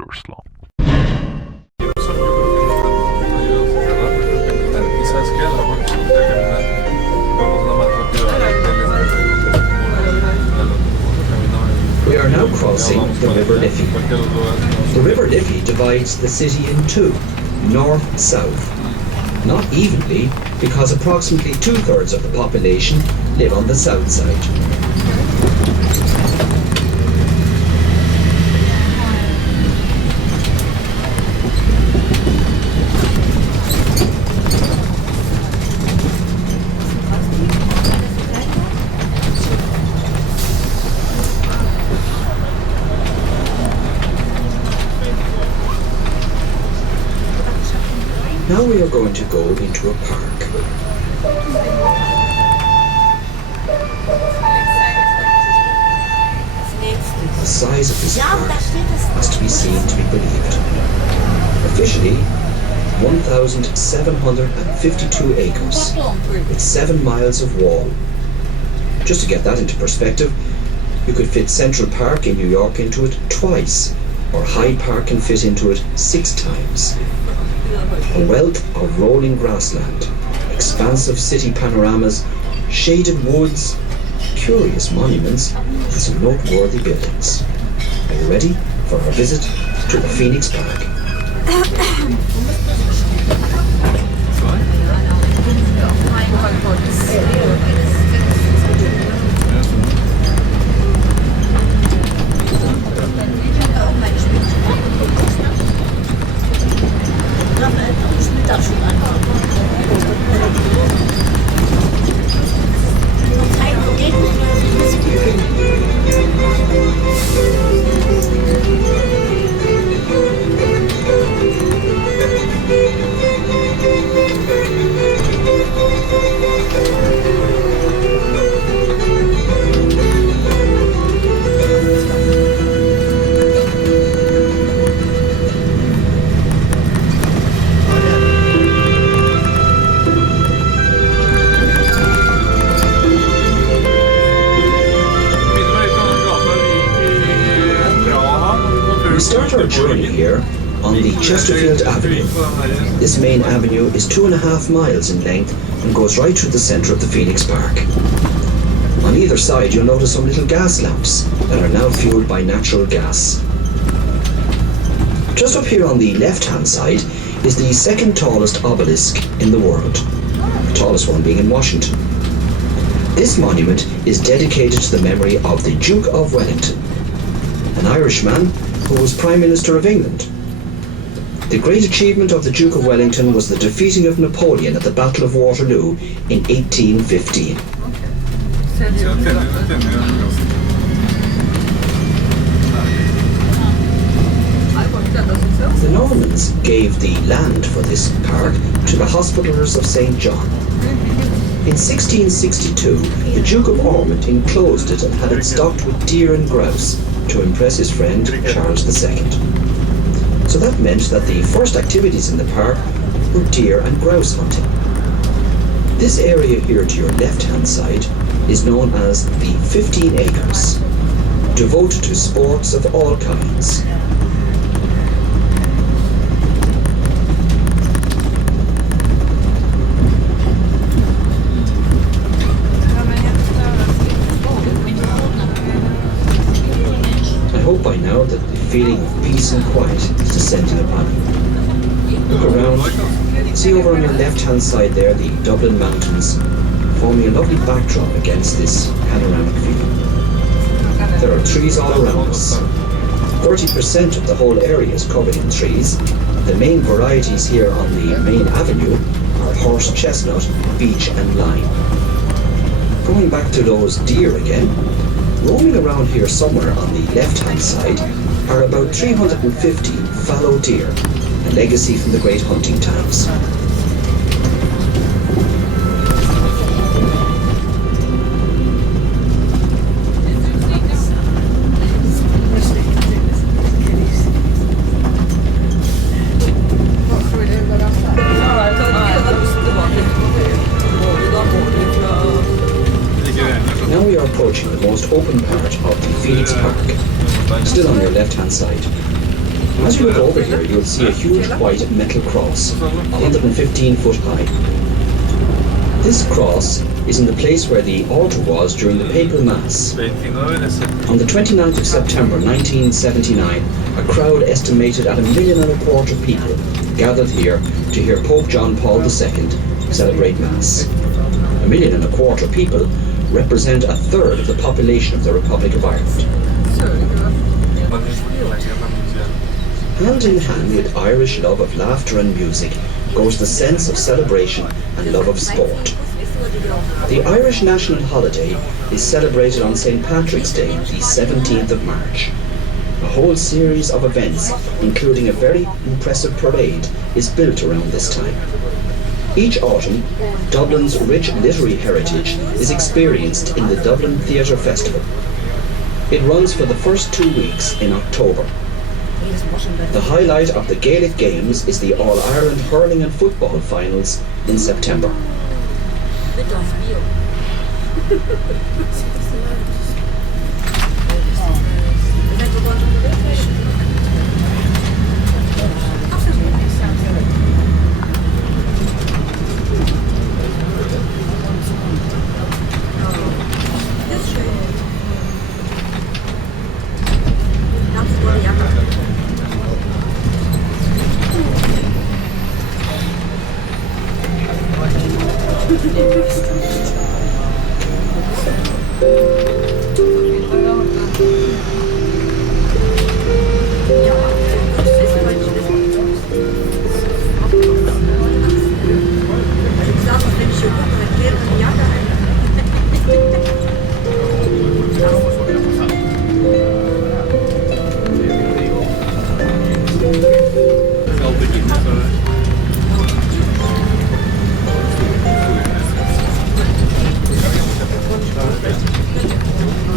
Jerusalem. We are now crossing the River Liffey. The River Liffey divides the city in two, north-south. Not evenly, because approximately 2/3 of the population live on the south side. Now we are going to go into a park. The size of this park has to be seen to be believed. Officially, 1,752 acres, with 7 miles of wall. Just to get that into perspective, you could fit Central Park in New York into it twice, or Hyde Park can fit into it 6 times. A wealth of rolling grassland, expansive city panoramas, shaded woods, curious monuments, and some noteworthy buildings. Are you ready for our visit to the Phoenix Park? Journey here on the Chesterfield Avenue. This main avenue is 2.5 miles in length and goes right through the centre of the Phoenix Park. On either side you'll notice some little gas lamps that are now fueled by natural gas. Just up here on the left-hand side is the second tallest obelisk in the world, the tallest one being in Washington. This monument is dedicated to the memory of the Duke of Wellington, an Irishman who was Prime Minister of England. The great achievement of the Duke of Wellington was the defeating of Napoleon at the Battle of Waterloo in 1815. The Normans gave the land for this park to the Hospitallers of St. John. In 1662, the Duke of Ormond enclosed it and had it stocked with deer and grouse to impress his friend Charles II. So that meant that the first activities in the park were deer and grouse hunting. This area here to your left-hand side is known as the 15 acres, devoted to sports of all kinds. By now that the feeling of peace and quiet is descending upon you. Look around, see over on your left-hand side there the Dublin mountains, forming a lovely backdrop against this panoramic view. There are trees all around us. 30% of the whole area is covered in trees. The main varieties here on the main avenue are horse chestnut, beech and lime. Going back to those deer again, roaming around here somewhere on the left-hand side are about 350 fallow deer, a legacy from the great hunting times. Now we are approaching the most open part of the Phoenix Park, still on your left-hand side. As you look over here, you'll see a huge white metal cross, 115 foot high. This cross is in the place where the altar was during the papal mass. On the 29th of September 1979, a crowd estimated at 1.25 million people gathered here to hear Pope John Paul II celebrate Mass. 1.25 million people represent a third of the population of the Republic of Ireland. Hand in hand with Irish love of laughter and music goes the sense of celebration and love of sport. The Irish national holiday is celebrated on St. Patrick's Day, the 17th of March. A whole series of events, including a very impressive parade, is built around this time. Each autumn, Dublin's rich literary heritage is experienced in the Dublin Theatre Festival. It runs for the first 2 weeks in October. The highlight of the Gaelic Games is the All-Ireland hurling and football finals in September.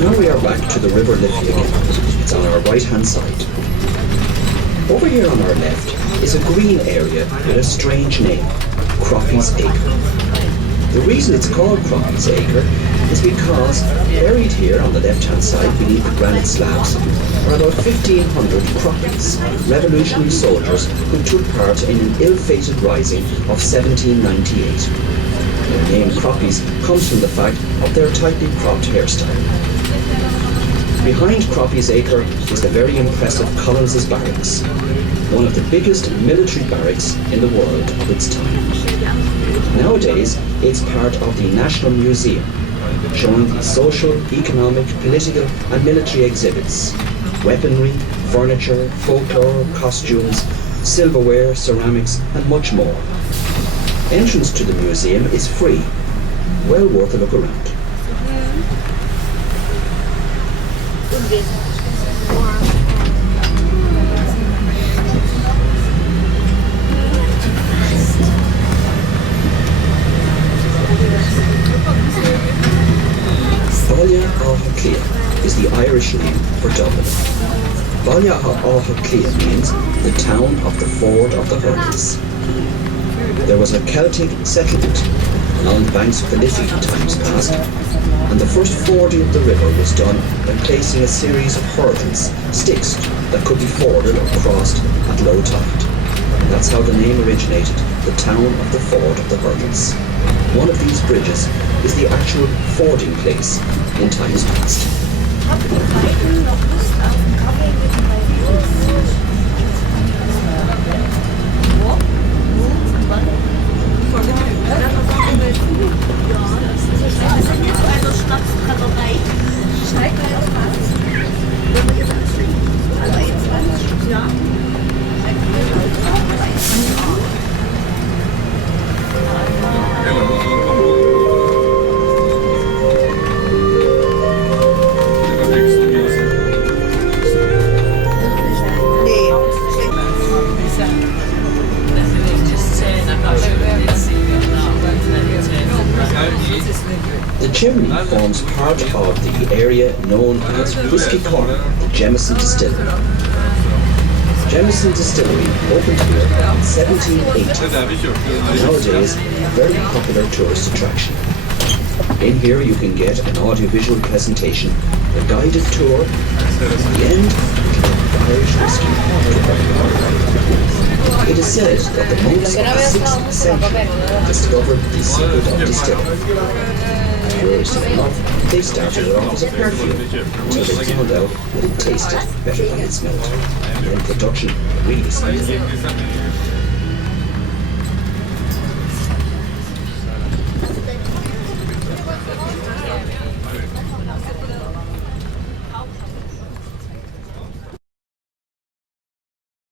Now we are back to the River Liffey again. It's on our right-hand side. Over here on our left is a green area with a strange name, Croppy's Acre. The reason it's called Croppy's Acre is because buried here on the left-hand side beneath the granite slabs are about 1,500 Croppies, revolutionary soldiers who took part in an ill-fated rising of 1798. The name Croppies comes from the fact of their tightly cropped hairstyle. Behind Croppy's Acre is the very impressive Collins's Barracks, one of the biggest military barracks in the world of its time. Nowadays, it's part of the National Museum, showing the social, economic, political and military exhibits, weaponry, furniture, folklore, costumes, silverware, ceramics and much more. Entrance to the museum is free, well worth a look around. Balla Áthaclia is the Irish name for Dublin. Balla Áthaclia means the town of the ford of the hurdles. There was a Celtic settlement along the banks of the Liffey in times past, and the first fording of the river was done by placing a series of hurdles, sticks that could be forded or crossed at low tide. That's how the name originated, the town of the ford of the hurdles. One of these bridges is the actual fording place in times past. The chimney forms part of the area known as Whiskey Corner, the Jameson Distillery. Jameson Distillery opened here in 1780, and nowadays a very popular tourist attraction. In here you can get an audiovisual presentation, a guided tour, and at the end, Irish whiskey. It is said that the monks of the 6th century discovered the secret of distilling. Curiously enough, they started it off as a perfume until they found out that it tasted better than it smelled. And then production really started.